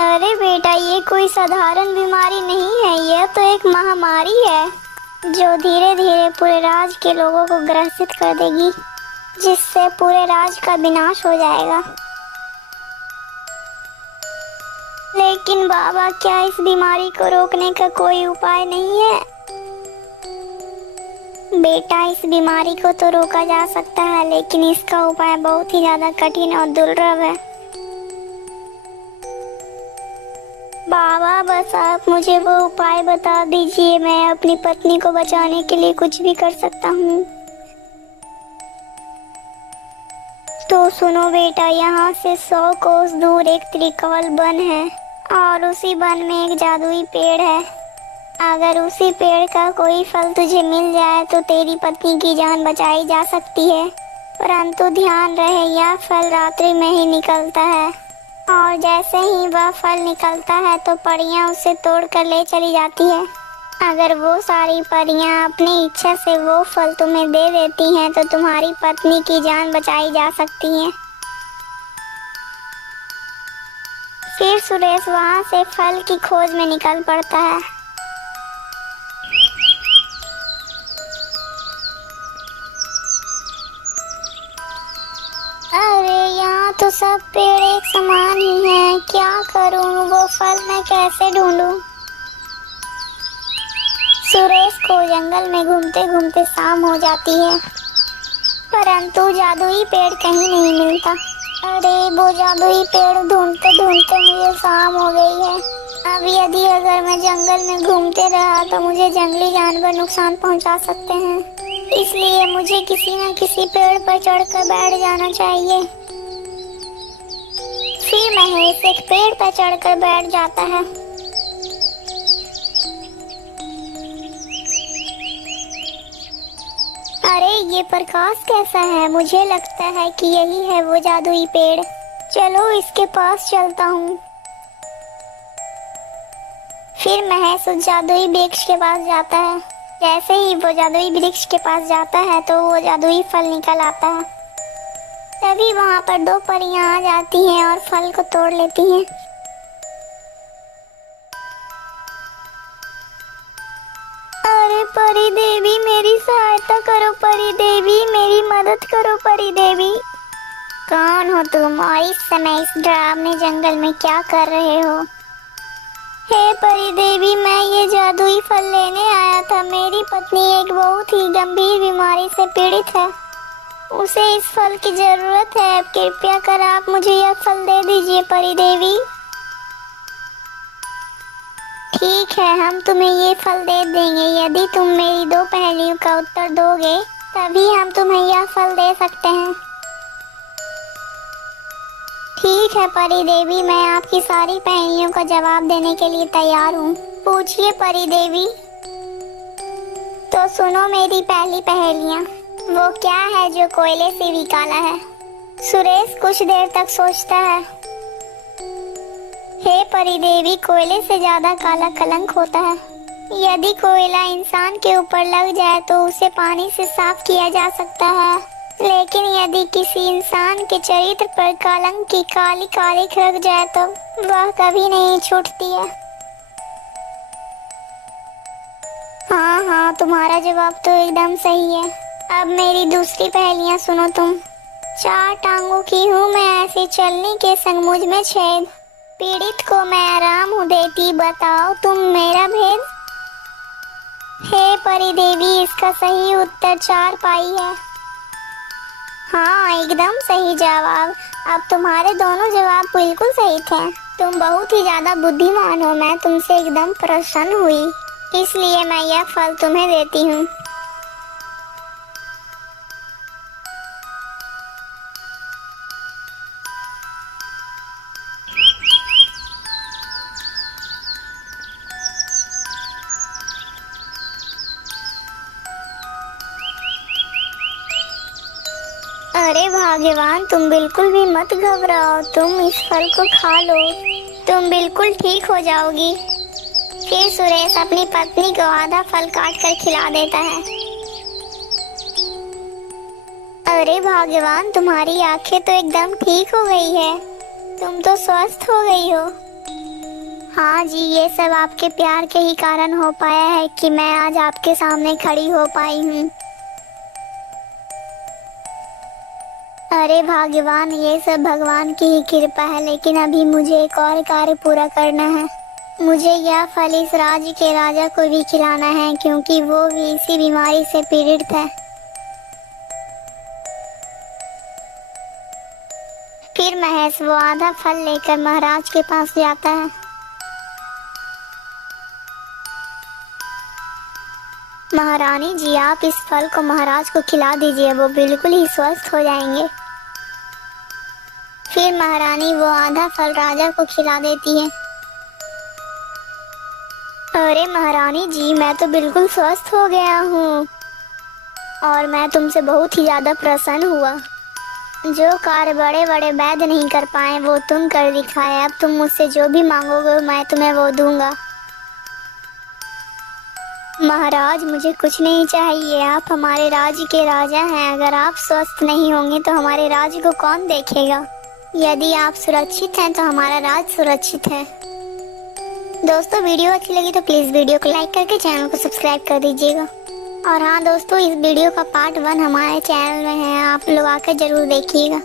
अरे बेटा, ये कोई साधारण बीमारी नहीं है, यह तो एक महामारी है जो धीरे धीरे पूरे राज्य के लोगों को ग्रसित कर देगी, जिससे पूरे राज्य का विनाश हो जाएगा। लेकिन बाबा, क्या इस बीमारी को रोकने का कोई उपाय नहीं है? बेटा, इस बीमारी को तो रोका जा सकता है, लेकिन इसका उपाय बहुत ही ज्यादा कठिन और दुर्लभ है। बाबा, बस आप मुझे वो उपाय बता दीजिए, मैं अपनी पत्नी को बचाने के लिए कुछ भी कर सकता हूँ। तो सुनो बेटा, यहाँ से 100 कोस दूर एक त्रिकाल वन है और उसी वन में एक जादुई पेड़ है। अगर उसी पेड़ का कोई फल तुझे मिल जाए तो तेरी पत्नी की जान बचाई जा सकती है, परंतु ध्यान रहे यह फल रात्रि में ही निकलता है और जैसे ही वह फल निकलता है तो परियां उसे तोड़ कर ले चली जाती है। अगर वो सारी परियां अपनी इच्छा से वो फल तुम्हें दे देती हैं तो तुम्हारी पत्नी की जान बचाई जा सकती है। फिर सुरेश वहां से फल की खोज में निकल पड़ता है। अरे, यहाँ तो सब पेड़ एक समान ही हैं, क्या करूँ? वो फल मैं कैसे ढूंढूं? सुरेश को जंगल में घूमते घूमते शाम हो जाती है, परंतु जादुई पेड़ कहीं नहीं मिलता। अरे, वो जादुई पेड़ ढूंढते ढूंढते मुझे शाम हो गई है। अब यदि अगर मैं जंगल में घूमते रहा तो मुझे जंगली जानवर नुकसान पहुंचा सकते हैं, इसलिए मुझे किसी न किसी पेड़ पर चढ़कर बैठ जाना चाहिए। फिर महेश एक पेड़ पर चढ़कर बैठ जाता है। अरे, ये प्रकाश कैसा है? मुझे लगता है कि यही है वो जादुई पेड़। चलो इसके पास चलता हूँ। फिर महेश उस जादुई वृक्ष के पास जाता है। जैसे ही वो जादुई वृक्ष के पास जाता है तो वो जादुई फल निकल आता है। तभी वहाँ पर 2 परियां आ जाती हैं और फल को तोड़ लेती हैं। अरे परी देवी, मेरी सहायता करो, परी देवी मेरी मदद करो, परी देवी। कौन हो तुम और इस समय इस डरावने जंगल में क्या कर रहे हो? हे परी देवी, मैं ये जादुई फल लेने आया था। मेरी पत्नी एक बहुत ही गंभीर बीमारी से पीड़ित है, उसे इस फल की जरूरत है। कृपया कर आप मुझे यह फल दे दीजिए परी देवी। ठीक है, हम तुम्हें ये फल दे देंगे। यदि तुम मेरी 2 पहेलियों का उत्तर दोगे तभी हम तुम्हें यह फल दे सकते हैं। ठीक है परी देवी, मैं आपकी सारी पहेलियों का जवाब देने के लिए तैयार हूँ। पूछिए परी देवी। तो सुनो मेरी पहली पहेलियाँ। वो क्या है जो कोयले से भी काला है? सुरेश कुछ देर तक सोचता है। हे परी देवी, कोयले से ज्यादा काला कलंक होता है। यदि कोयला इंसान के ऊपर लग जाए तो उसे पानी से साफ किया जा सकता है, लेकिन यदि किसी इंसान के चरित्र पर कलंक की काली कालिख लग जाए तो वह कभी नहीं छूटती है। हाँ हाँ, तुम्हारा जवाब तो एकदम सही है। अब मेरी दूसरी पहेलियाँ सुनो तुम। 4 टांगों की हूँ मैं, ऐसी चलने के संग मुझ में छेद। पीड़ित को मैं आराम हूँ देती, बताओ तुम मेरा भेद। हे परी देवी, इसका सही उत्तर 4 पाई है। हाँ, एकदम सही जवाब। अब तुम्हारे दोनों जवाब बिल्कुल सही थे। तुम बहुत ही ज्यादा बुद्धिमान हो। मैं तुमसे एकदम प्रसन्न हुई, इसलिए मैं यह फल तुम्हें देती हूँ। अरे भाग्यवान, तुम बिल्कुल भी मत घबराओ, तुम इस फल को खा लो, तुम बिल्कुल ठीक हो जाओगी। फिर सुरेश अपनी पत्नी को आधा फल काट कर खिला देता है। अरे भाग्यवान, तुम्हारी आंखें तो एकदम ठीक हो गई है, तुम तो स्वस्थ हो गई हो। हाँ जी, ये सब आपके प्यार के ही कारण हो पाया है कि मैं आज आपके सामने खड़ी हो पाई हूँ। अरे भगवान, ये सब भगवान की ही कृपा है, लेकिन अभी मुझे एक और कार्य पूरा करना है। मुझे यह फल इस राज्य के राजा को भी खिलाना है, क्योंकि वो भी इसी बीमारी से पीड़ित है। फिर महेश वो आधा फल लेकर महाराज के पास जाता है। महारानी जी, आप इस फल को महाराज को खिला दीजिए, वो बिल्कुल ही स्वस्थ हो जाएंगे। फिर महारानी वो आधा फल राजा को खिला देती है। अरे महारानी जी, मैं तो बिल्कुल स्वस्थ हो गया हूँ और मैं तुमसे बहुत ही ज्यादा प्रसन्न हुआ। जो कार्य बड़े बड़े वैद्य नहीं कर पाए वो तुम कर दिखाए। अब तुम मुझसे जो भी मांगोगे मैं तुम्हें वो दूंगा। महाराज, मुझे कुछ नहीं चाहिए, आप हमारे राज्य के राजा हैं। अगर आप स्वस्थ नहीं होंगे तो हमारे राज्य को कौन देखेगा? यदि आप सुरक्षित हैं तो हमारा राज्य सुरक्षित है। दोस्तों, वीडियो अच्छी लगी तो प्लीज़ वीडियो को लाइक करके चैनल को सब्सक्राइब कर दीजिएगा। और हाँ दोस्तों, इस वीडियो का पार्ट 1 हमारे चैनल में है, आप लोग आकर जरूर देखिएगा।